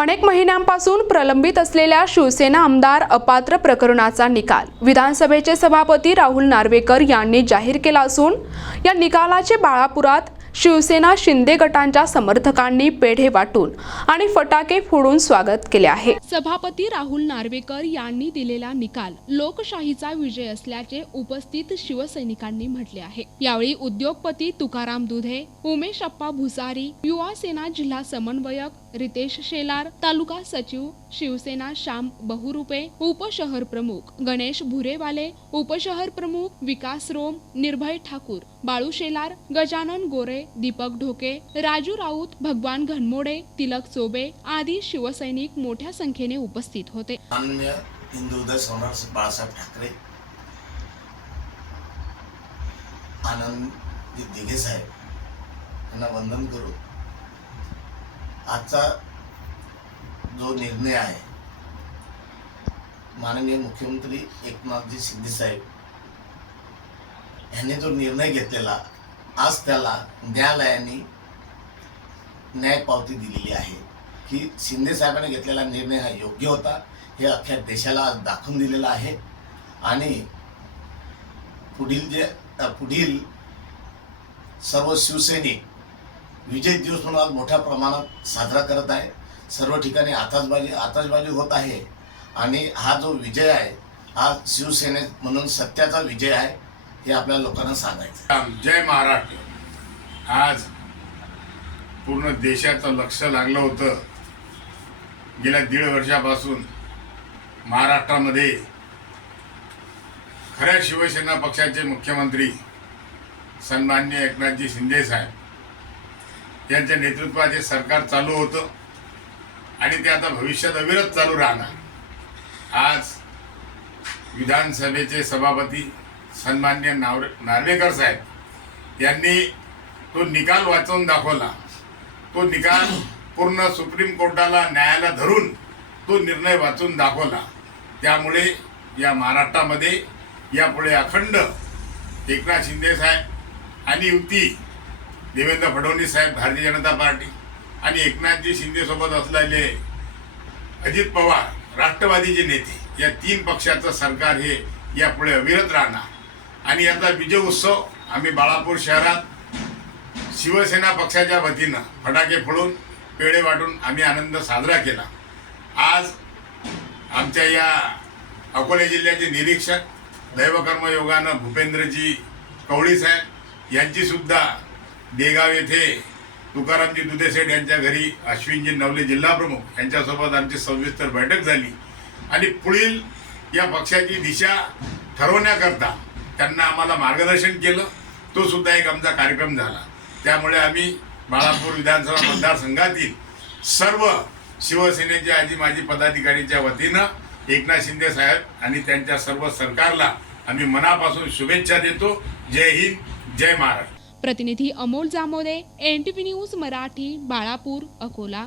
अनेक महिन्यांपासून प्रलंबित असलेल्या शिवसेना आमदार अपात्र प्रकरणाचा निकाल. विधानसभेचे सभापती राहुल नार्वेकर यांनी जाहीर केला असून या निकालाचे बाळापुरात शिवसेना शिंदे गटांच्या समर्थकांनी पेढे वाटून आणि फटाके फोडून स्वागत केले आहे. सभापती राहुल नार्वेकर यांनी दिलेला निकाल लोकशाहीचा विजय असल्याचे उपस्थित शिवसैनिकांनी म्हटले आहे. यावेळी उद्योगपती तुकाराम दुधे उमेश अप्पा भुसारी युवा सेना जिल्हा समन्वयक रितेश शेलार तालुका सचिव शिवसेना श्याम बहुरुपे उपशहर प्रमुख गणेश भुरेवाले उपशहर प्रमुख विकास रोम निर्भय ठाकूर बाळू शेलार गजानन गोरे दीपक ढोके राजू राऊत भगवान घनमोडे तिलक चोबे आदी शिवसैनिक मोठ्या संख्येने उपस्थित होते. बाळासाहेब ठाकरे आनंद दिघे साहेब यांना वंदन करू. आजचा जो निर्णय आहे माननीय मुख्यमंत्री एकनाथजी शिंदे ह्यांनी यांनी जो निर्णय घेतलेला आज त्याला न्यायालयाने न्याय पावती दिलेली आहे की शिंदे साहेबांनी घेतलेला निर्णय हा योग्य होता हे अख्ख्या देशाला आज दाखवून दिलेलं आहे. आणि पुढील जे पुढील सर्व शिवसैनिक विजय दिवस म्हणून आज मोठ्या प्रमाणात साजरा करत आहे. सर्व ठिकाणी आताशबाजी आताशबाजी होत आहे. आणि हा जो विजय आहे हा शिवसेने म्हणून सत्याचा विजय आहे हे आपल्या लोकांना सांगायचं जय महाराष्ट्र. आज पूर्ण देशाचं लक्ष लागलं होतं. गेल्या दीड वर्षापासून महाराष्ट्रामध्ये खऱ्या शिवसेना पक्षाचे मुख्यमंत्री सन्मान्य एकनाथजी शिंदे साहेब त्यांच्या नेतृत्वाचे सरकार चालू होतं. आणि ते आता भविष्यात अविरत चालू राहणार. आज विधानसभेचे सभापती सन्मान्य नावर नार्वेकर साहेब यांनी तो निकाल वाचवून दाखवला. तो निकाल पूर्ण सुप्रीम कोर्टाला न्यायाला धरून तो निर्णय वाचून दाखवला. त्यामुळे या महाराष्ट्रामध्ये यापुढे अखंड एकनाथ शिंदे साहेब आणि युती देवेंद्र फडणवीस साहेब भारतीय जनता पार्टी आणि एकनाथजी शिंदेसोबत असलेले अजित पवार राष्ट्रवादीचे नेते या तीन पक्षाचं सरकार हे यापुढे अविरत राहणार. आणि याचा विजय उत्सव आम्ही बाळापूर शहरात शिवसेना पक्षाच्या वतीनं फटाके फोडून पेढे वाटून आम्ही आनंद साजरा केला. आज आमच्या या अकोले जिल्ह्याचे निरीक्षक दैवकर्मयोगानं भूपेंद्रजी कवळी साहेब यांची सुद्धा देगाव येथे तुकारामजी दुधेसेठ यांच्या घरी अश्विनजी नवले जिल्हा प्रमुख यांच्यासोबत आमची सविस्तर बैठक झाली. आणि पुढील या पक्षाची दिशा ठरवण्याकरता त्यांना आम्हाला मार्गदर्शन केलं. तो सुद्धा एक आमचा कार्यक्रम झाला. त्यामुळे आम्ही बाळापूर विधानसभा मतदारसंघातील सर्व शिवसेनेचे आजी माजी पदाधिकारीच्या वतीनं एकनाथ शिंदे साहेब आणि त्यांच्या सर्व सरकारला आम्ही मनापासून शुभेच्छा देतो. जय हिंद जय महाराष्ट्र. प्रतिनिधी Amol Jamode N T news Marathi Balapur Akola.